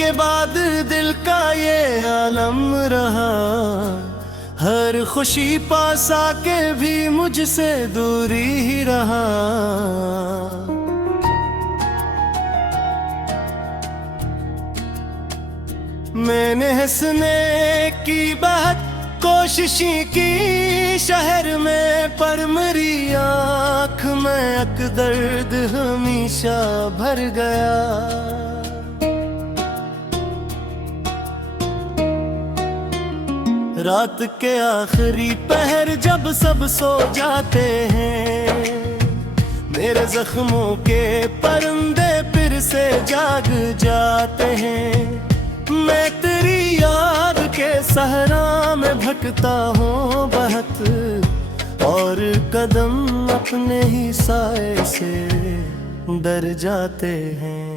के बाद दिल का ये आलम रहा, हर खुशी पास आके भी मुझसे दूरी ही रहा। मैंने हंसने की बहुत कोशिशें की शहर में, पर मेरी आँख में अक दर्द हमेशा भर गया। रात के आखिरी पहर जब सब सो जाते हैं, मेरे जख्मों के परिंदे फिर से जाग जाते हैं। मैं तेरी याद के सहरा में भटकता हूँ बहुत, और कदम अपने ही साए से डर जाते हैं।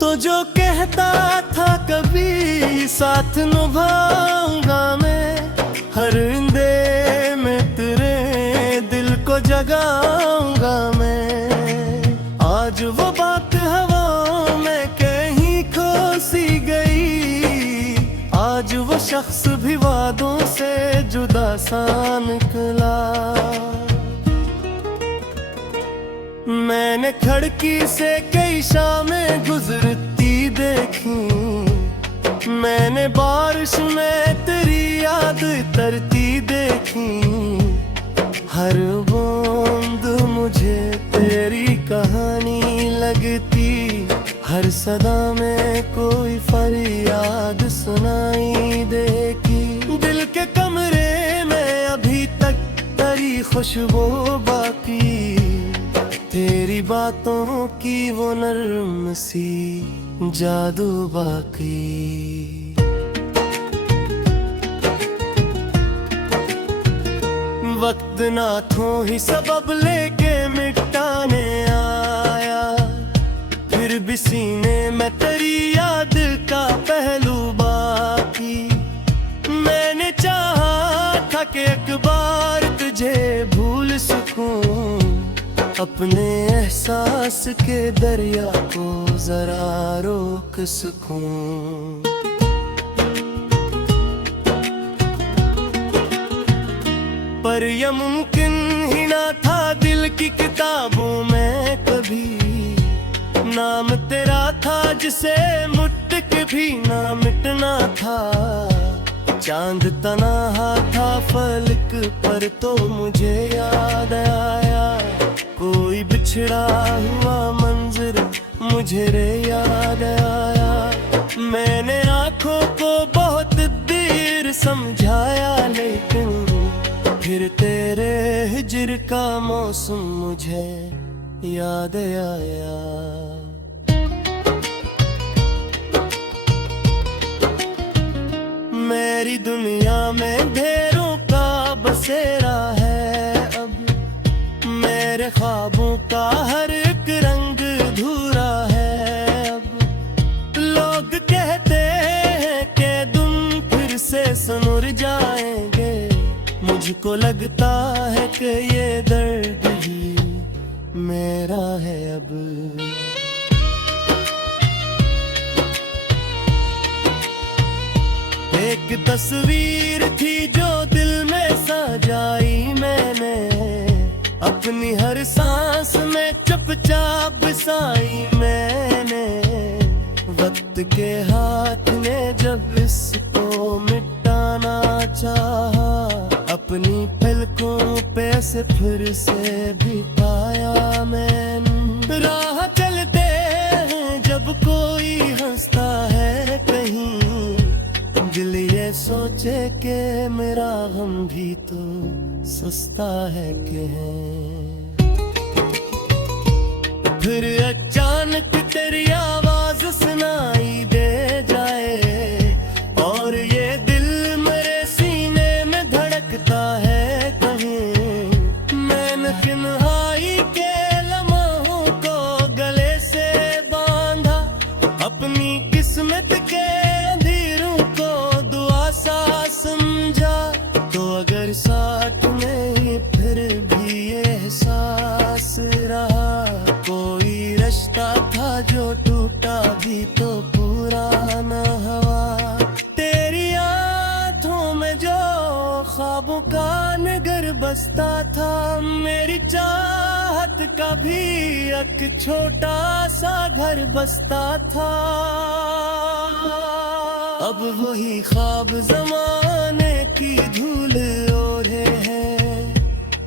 तो जो कहता था कभी साथ निभाऊंगा मैं, हर इंदे में तेरे दिल को जगाऊंगा मैं। आज वो बात हवा में कहीं खो सी गई, आज वो शख्स भी वादों से जुदा सा निकला। मैंने खिड़की से कई शामें गुजरती देखी, मैंने बारिश में तेरी याद तरती देखी। हर बूंद मुझे तेरी कहानी लगती, हर सदा में कोई फरियाद सुनाई देगी। दिल के कमरे में अभी तक तेरी खुशबू बाकी, तेरी बातों की वो नर्म सी जादू बाकी। वक्त नाथों ही सबब लेके मिटाने आया, फिर भी सीने में तेरी याद का पहलू बाकी। मैंने चाहा था कि एक बार तुझे भूल सकूं, अपने एहसास के दरिया को जरा रोक सकूं। पर यह मुमकिन ही ना था दिल की किताबों में कभी, नाम तेरा था जिसे मुट्ठ के भी ना मिटना था। चांद तन्हा था फलक पर तो मुझे याद आया, कोई बिछड़ा हुआ मंजर मुझे रे याद आया। मैंने आंखों को बहुत देर समझाया, लेकिन फिर तेरे हिज्र का मौसम मुझे याद आया। मेरी दुनिया में ढेरों का बसेरा है अब, मेरे ख्वाबों का हर एक रंग अधूरा है अब। लोग कहते हैं कि तुम फिर से सनुर जाएंगे, मुझको लगता है कि ये दर्द ही मेरा है अब। एक तस्वीर थी जो दिल में सजाई मैंने, अपनी हर सांस में चुपचाप बसाई मैंने। वक्त के हाथ ने जब इसको मिटाना चाहा, अपनी पलकों पे से फिर से भी पाया मैंने। राह चलते हैं जब कोई हंसता है कहीं, दिल ये सोचे कि मेरा गम भी तो सस्ता है कि फिर अचानक तेरी आवाज सुनाई दे जाए, और ये दिल मेरे सीने में धड़कता है कहीं। मैंने तन्हाई के लम्हों को गले से बांधा, अपनी किस्मत के अंधेरों को दुआ सा समझा। तो अगर साथ में फिर भी एहसास रहा, रिश्ता था जो टूटा भी तो पूरा न हुआ। तेरी आँखों में जो ख्वाबों का नगर बसता था, मेरी चाहत का भी एक छोटा सा घर बसता था। अब वही ख्वाब जमाने की धूल ओढ़े हैं,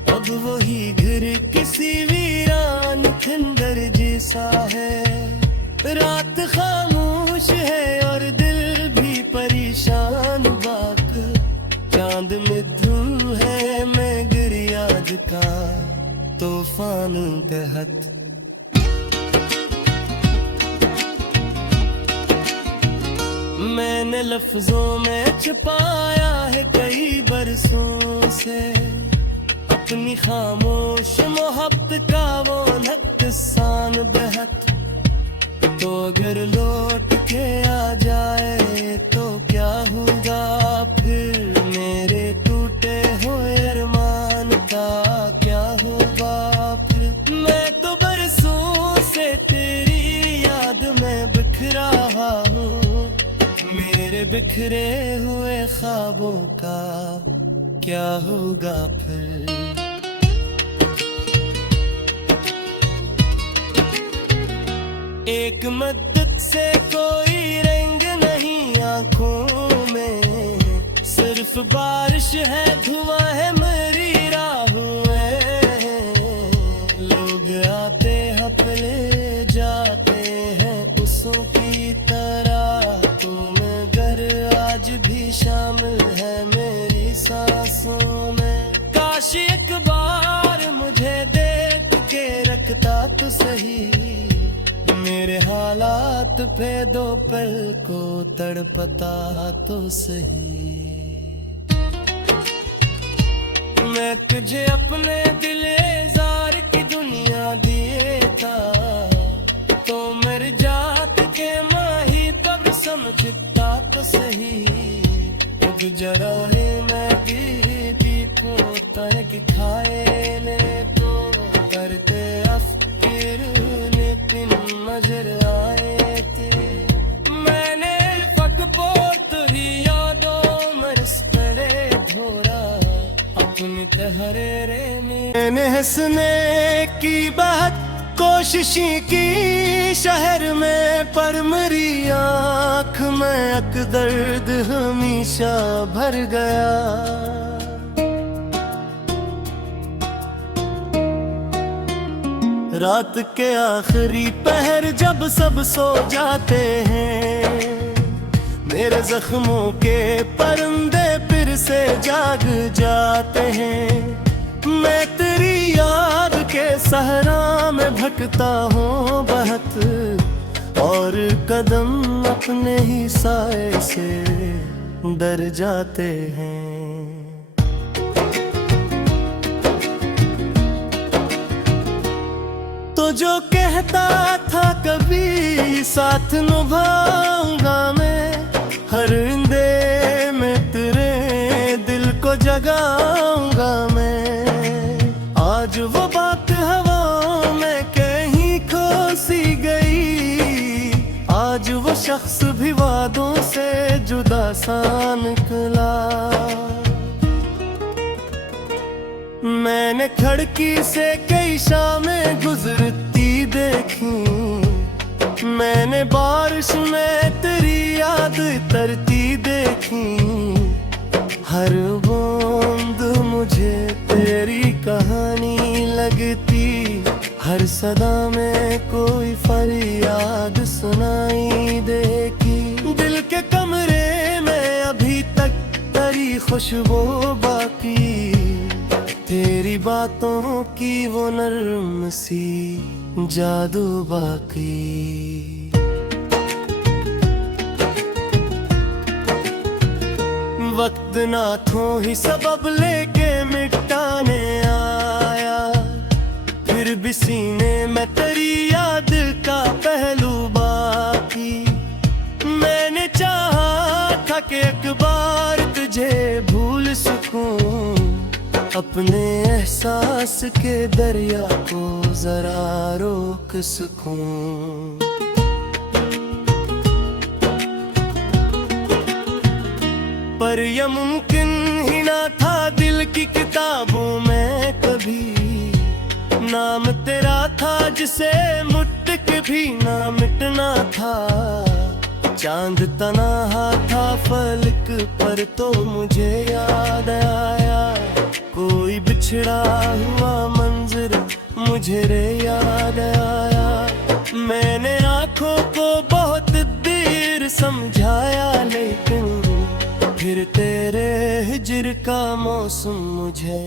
अब वही घर किसी वीरान खंडर जैसा है। रात खामोश है और दिल भी परेशान बाक, चांद में धुन है मैं गिरियाज का तूफान कहत। मैंने लफ्जों में छुपाया है कई बरसों से अपनी खामोश मोहब्बत का वो नक्सान बहत। तो अगर लौट के आ जाए तो क्या होगा फिर, मेरे टूटे हुए अरमान का क्या होगा फिर। मैं तो बरसों से तेरी याद में बिखरा हूँ, मेरे बिखरे हुए ख्वाबों का क्या होगा फिर। एक मद्दत से कोई रंग नहीं आंखों में, सिर्फ बारिश है धुआं है मेरी राहों में। लोग आते हैं पले जाते हैं उसों की तरह, तुम घर आज भी शामिल है मेरी सांसों में। काश एक बार मुझे देख के रखता तो सही, मेरे हालात पे दो पल को तड़पता तो सही। मैं तुझे अपने दिलेजार की दुनिया दिए था, तो मर जात के माही तब समझता तो सही। अब जरा रे मैं भी पोता कि खाए ने तो करते अफकिर पिन नजर आए थे। मैंने फक पोत ही यादों में रस्ते धोरा अपने कहरे रे में। मैंने हंसने की बात कोशिशी की शहर में, पर मेरी आँख में अक दर्द हमेशा भर गया। रात के आखिरी पहर जब सब सो जाते हैं, मेरे जख्मों के परिंदे फिर से जाग जाते हैं। मैं तेरी याद के सहरा में भटकता हूँ बहत, और कदम अपने ही साए से डर जाते हैं। तो जो कहता था कभी साथ निभाऊंगा मैं, हर इंदे में तेरे दिल को जगाऊंगा मैं। आज वो बात हवा में कहीं खो सी गई, आज वो शख्स भी वादों से जुदा सा निकला। मैंने खिड़की से कई शामें गुजरती देखी, मैंने बारिश में तेरी याद तरती देखी। हर बूंद मुझे तेरी कहानी लगती, हर सदा में कोई फरियाद सुनाई देगी। दिल के कमरे में अभी तक तेरी खुशबू बाकी, तेरी बातों की वो नर्म सी जादू बाकी। वक्त नाथों ही सबब लेके मिटाने आया, फिर भी सीने में तेरी याद का पहलू बाकी। मैंने चाहा था कि एक बार तुझे भूल सकूं, अपने सांस के दरिया को जरा रोक सकूं। पर यह मुमकिन ही ना था दिल की किताबों में कभी। नाम तेरा था जिसे मुट्ठ के भी ना मिटना था। चांद तन्हा था फलक पर तो मुझे याद आया। कोई बिछड़ा हुआ मंजर मुझे रे याद आया। मैंने आंखों को बहुत देर समझाया लेकिन फिर तेरे हिज्र का मौसम मुझे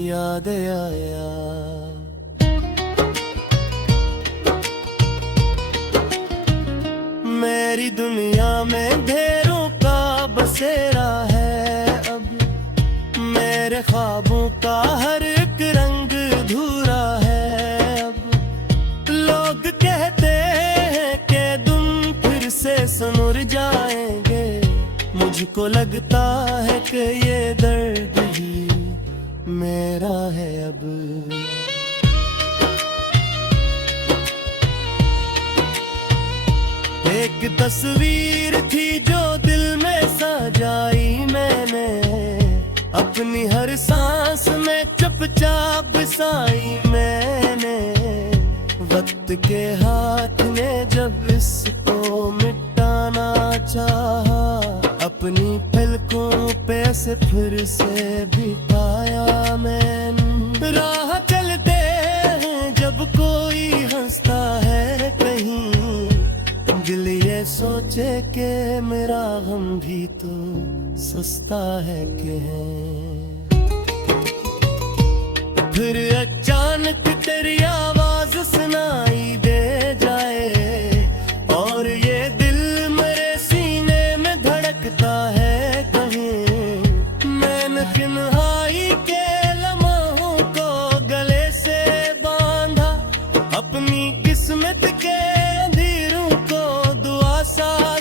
याद आया। मेरी दुनिया में ढेरों का बसेरा है अब। मेरे ख्वाबों का हर एक रंग अधूरा है अब। लोग कहते हैं कि तुम फिर से सनुर जाएंगे। मुझको लगता है कि ये दर्द ही मेरा है अब। एक तस्वीर थी जो दिल में सजाई मैंने। अपनी हर सांस में चुपचाप बसाई मैंने। वक्त के हाथ ने जब इसको मिटाना चाहा। अपनी पलकों पे से फिर से बिताया मैंने। राह चलते हैं जब कोई हंसता है कहीं। दिल ये सोचे कि मेरा गम भी तो सस्ता है कि है। फिर अचानक तेरी आवाज सुनाई दे जाए और ये दिल मेरे सीने में धड़कता है कहीं। मैंने तन्हाई के लम्हों को गले से बांधा। अपनी किस्मत के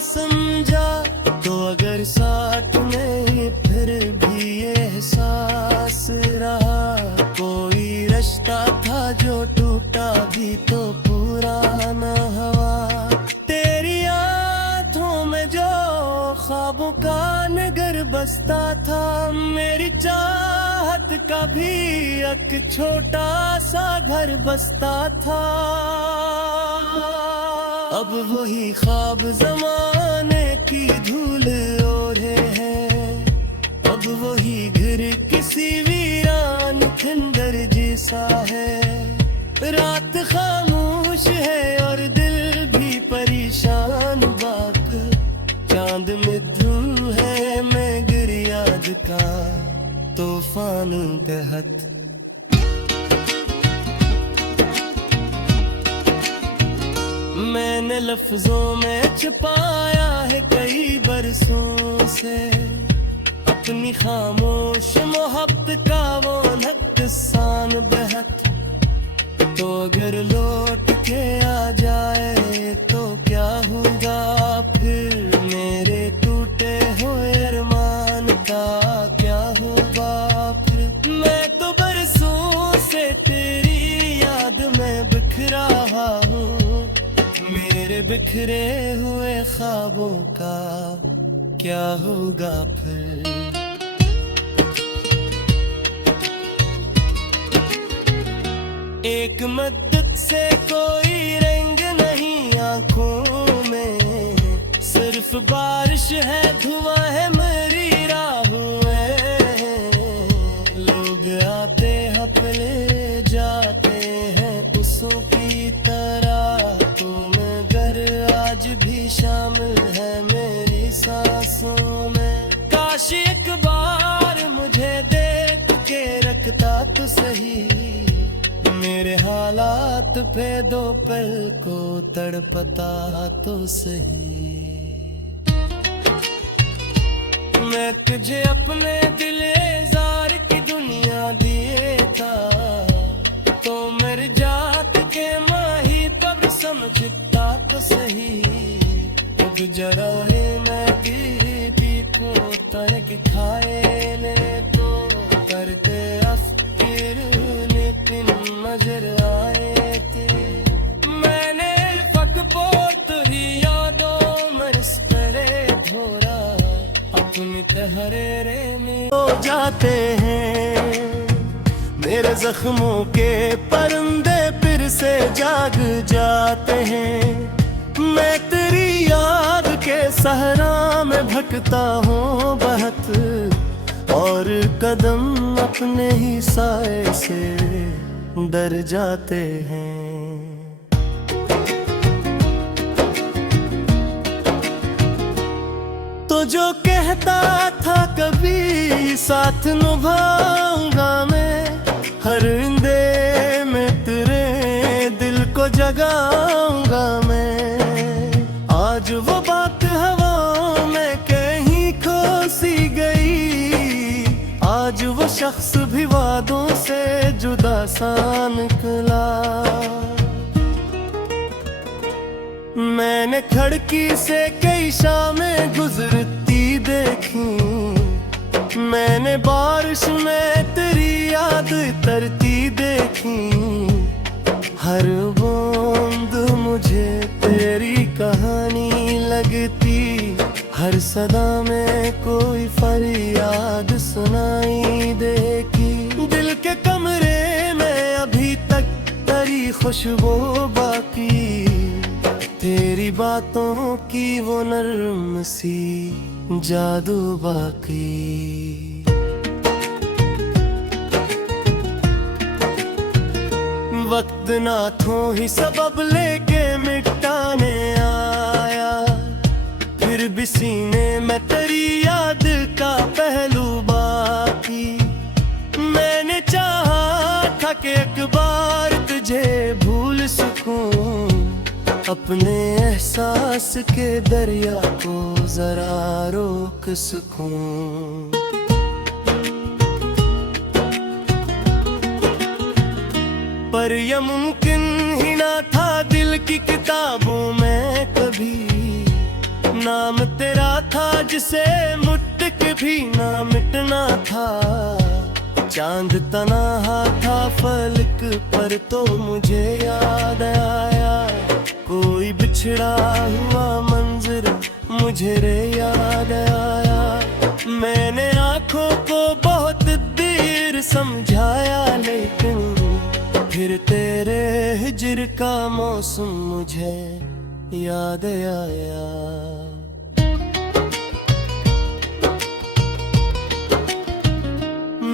समझा तो अगर साथ में फिर भी एहसास रहा। कोई रिश्ता था जो टूटा भी तो पूरा न हुआ। तेरी आँखों में जो ख्वाबों का नगर बसता था। मेरी चाहत का भी एक छोटा सा घर बसता था। अब वही ख्वाब ज़माने की धूल ओढ़े हैं। अब वही घर किसी वीरान खंडर जैसा है। रात खामोश है और दिल भी परेशान बाक। चांद में धूल है मैं गिरियाद का तूफान बहत। मैंने लफ्जों में छुपाया है कई बरसों से। अपनी खामोश मोहब्बत का वो नक्सान बहत। तो अगर लौट के आ जाए तो क्या होगा फिर। मेरे टूटे हुए अरमान का क्या होगा फिर। मैं तो बरसों से तेरी याद में बिखरा हूँ। मेरे बिखरे हुए ख्वाबों का क्या होगा फिर। एक मद्दत से कोई रंग नहीं आंखों में। सिर्फ बारिश है धुआं है मेरी राहों में। लोग आते हैं पले जाते हैं उसों की तरह। तुम आज भी शामिल है मेरी सांसों में। काश एक बार मुझे देख के रखता तो सही। मेरे हालात पे दो पल को तड़पता तो सही। मैं तुझे अपने दिले जार की दुनिया दिए था। तो मेरे जात के माही तब समझता तो सही। अब जरा ही मैं भी को तरक खाए ने तो करते अफिर नजर आए थे। मैंने फक पोतरी यादों में करे थोड़ा अपने तहरे में हो जाते हैं। मेरे जख्मों के परिंदे फिर से जाग जाते हैं। मैं तेरी याद के सहरा में भटकता हूँ बहुत, और कदम अपने ही साए से डर जाते हैं। तो जो कहता था कभी साथ निभाऊंगा मैं, हर इंदे में तेरे दिल को जगाऊंगा मैं। आज वो बात हवा में कहीं खो सी गई, आज वो शख्स भी वादों से जुदा सा निकला। मैंने खिड़की से कई शामें गुजरती देखी, मैंने बारिश में तेरी याद तरती देखी। हर बूंद मुझे तेरी कहानी लगती, हर सदा में कोई फरियाद सुनाई देगी। दिल के कमरे में अभी तक तेरी खुशबू बाकी, तेरी बातों की वो नर्म सी जादू बाकी। वक्त नाथों ही सबब लेके मिटाने आया, फिर भी सीने में तेरी याद का पहलू बाकी। मैंने चाहा था कि एक बार तुझे भूल सकूं, अपने एहसास के दरिया को जरा रोक सकूं। पर यह मुमकिन ही ना था दिल की किताबों में कभी, नाम तेरा था जिसे मुट्ठ के भी ना मिटना था। चांद तन्हा था फलक पर तो मुझे याद आया, कोई बिछड़ा हुआ मंजर मुझे रे याद आया। मैंने आंखों को बहुत देर समझाया, लेकिन फिर तेरे हिज्र का मौसम मुझे याद आया।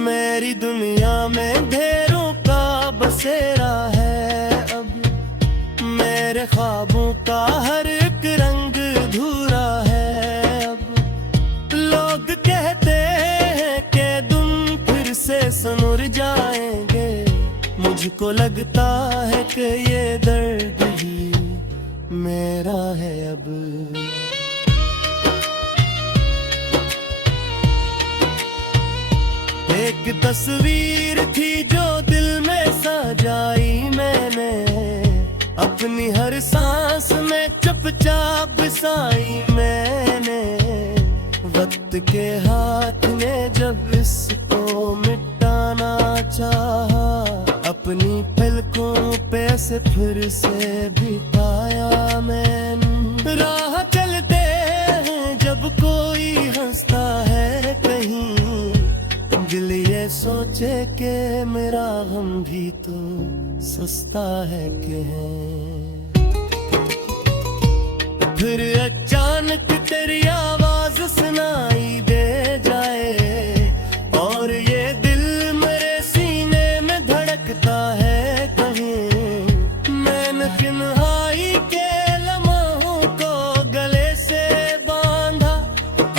मेरी दुनिया में ढेरों का बसेरा है अब, मेरे ख्वाबों का हर एक रंग अधूरा है अब। लोग कहते हैं कि तुम फिर से सनुर जाएंगे, मुझको लगता है कि ये दर्द ही मेरा है अब। एक तस्वीर थी जो दिल में सजाई मैंने, अपनी हर सांस में चुपचाप बसाई मैंने। वक्त के हाथ ने जब इसको मिटाना चाहा, अपनी पलकों पे से फिर से बिताया मैंने। राह चलते हैं जब कोई हंसता है कहीं, दिल ये सोचे कि मेरा गम भी तो सस्ता है कि फिर अचानक तेरी आवाज सुनाई दे जाए, और ये दिल मेरे सीने में धड़कता है कहीं। मैंने तन्हाई के लम्हों को गले से बांधा,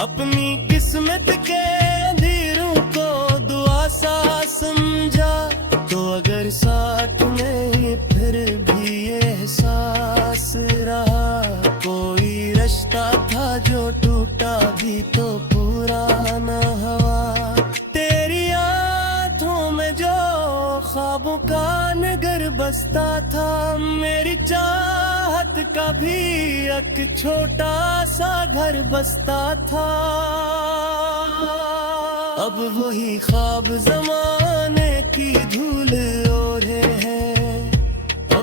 अपनी किस्मत के अंधेरों को दुआ सा समझा। तो अगर साथ में फिर भी एहसास रहा, कोई रिश्ता था जो टूटा भी तो पूरा न हुआ। तेरी आँखों में जो ख्वाबों का नगर बसता था, मेरी चाहत का भी एक छोटा सा घर बसता था। अब वही ख्वाब जमाने की धूल ओढ़े है,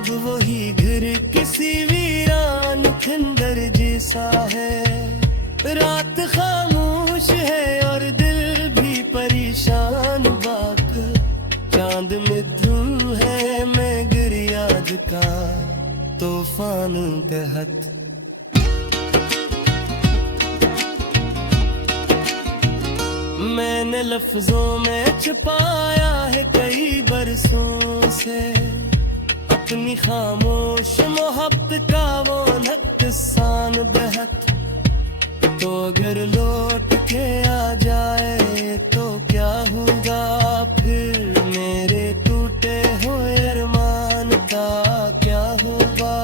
अब वही घर किसी वीरान खंडर जैसा है। रात खामोश है और दिल भी परेशान, बाक चांद में धूल है, मैं गिरियाज का तूफान कहत। मैंने लफ्जों में छुपाया है कई बरसों से अपनी खामोश मोहब्बत का वो नक्सान बहत। तो अगर लौट के आ जाए तो क्या होगा फिर, मेरे टूटे हुए अरमान का क्या होगा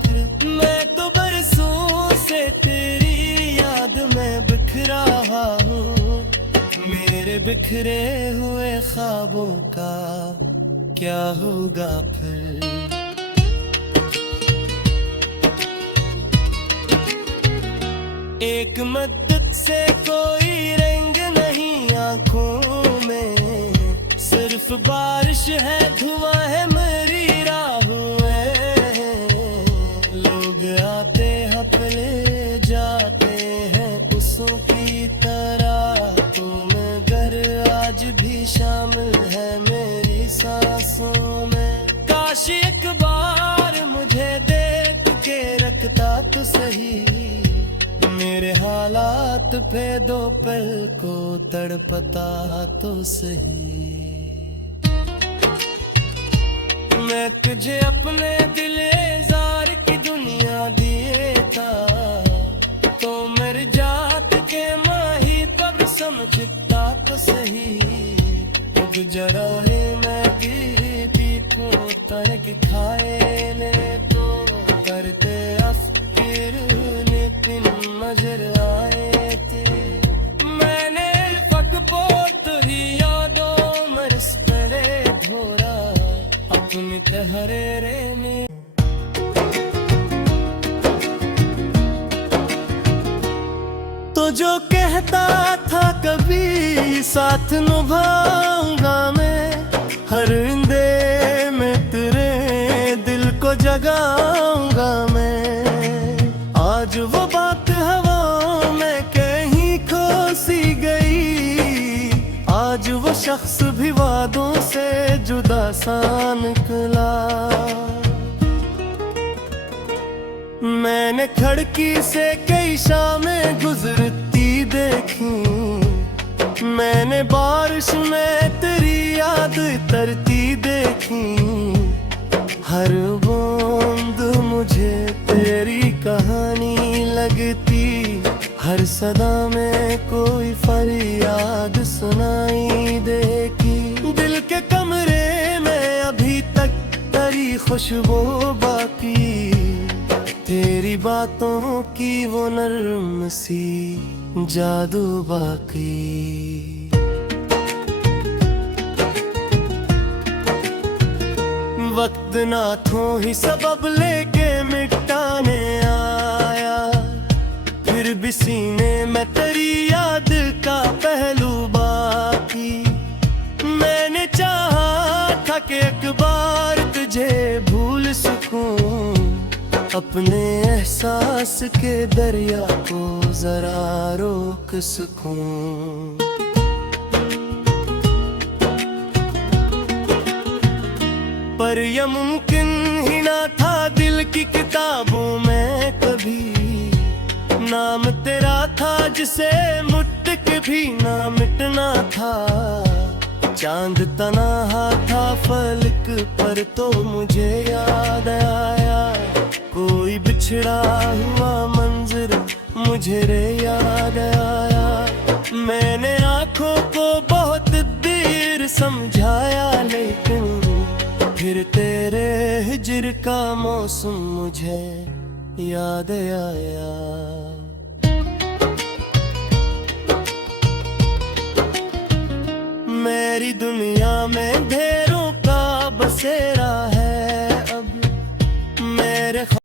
फिर। मैं तो बरसों से तेरी याद में बिखरा हूँ, मेरे बिखरे हुए ख्वाबों का क्या होगा फिर। एक मद्दत से कोई रंग नहीं आंखों में, सिर्फ बारिश है धुआं है मेरी राहों में। लोग आते हैं चले जाते हैं उसों की तरह, तो मैं घर आज भी शामिल है मेरी सांसों में। काश एक बार मुझे देख के रखता तो सही, मेरे हालात पे दो पल को तड़पता तो सही। मैं तुझे अपने दिलेजार की दुनिया देता, तो मर जात के माही कब समझता तो सही। अब जरा है मैं गिरी भी पोता के खाए ने तो करते अफिर नजर आए थे। मैंने फक पोतरी यादों मरस करे धोरा अपनी तहरे में। तो जो कहता था कभी साथ निभाऊंगा मैं, हर इंदे में तेरे दिल को जगाऊंगा मैं। आज वो बात हवा में कहीं खो सी गई, आज वो शख्स भी वादों से जुदा सा निकला। मैंने खिड़की से कई शामें गुजरती देखी, मैंने बारिश में तेरी याद तरती देखी। हर बूंद मुझे तेरी कहानी लगती, हर सदा में कोई फरियाद सुनाई देगी। दिल के कमरे में अभी तक तेरी खुशबू बाकी, तेरी बातों की वो नर्म सी जादू बाकी। वक्त ना थो ही सबब लेके मिटाने आया, फिर भी सीने में तेरी याद का पहलू बाकी। मैंने चाहा था कि एक बार तुझे भूल सकूं, अपने एहसास के दरिया को जरा रोक सकूं। पर यह मुमकिन ही ना था दिल की किताबों में कभी, नाम तेरा था जिसे मुट्ठ के भी ना मिटना था। चांद तन्हा था फलक पर तो मुझे याद आया, कोई बिछड़ा हुआ मंजर मुझे रे याद आया। मैंने आंखों को बहुत देर समझाया, लेकिन फिर तेरे हिज्र का मौसम मुझे याद आया। मेरी दुनिया में ढेरों का बसेरा है,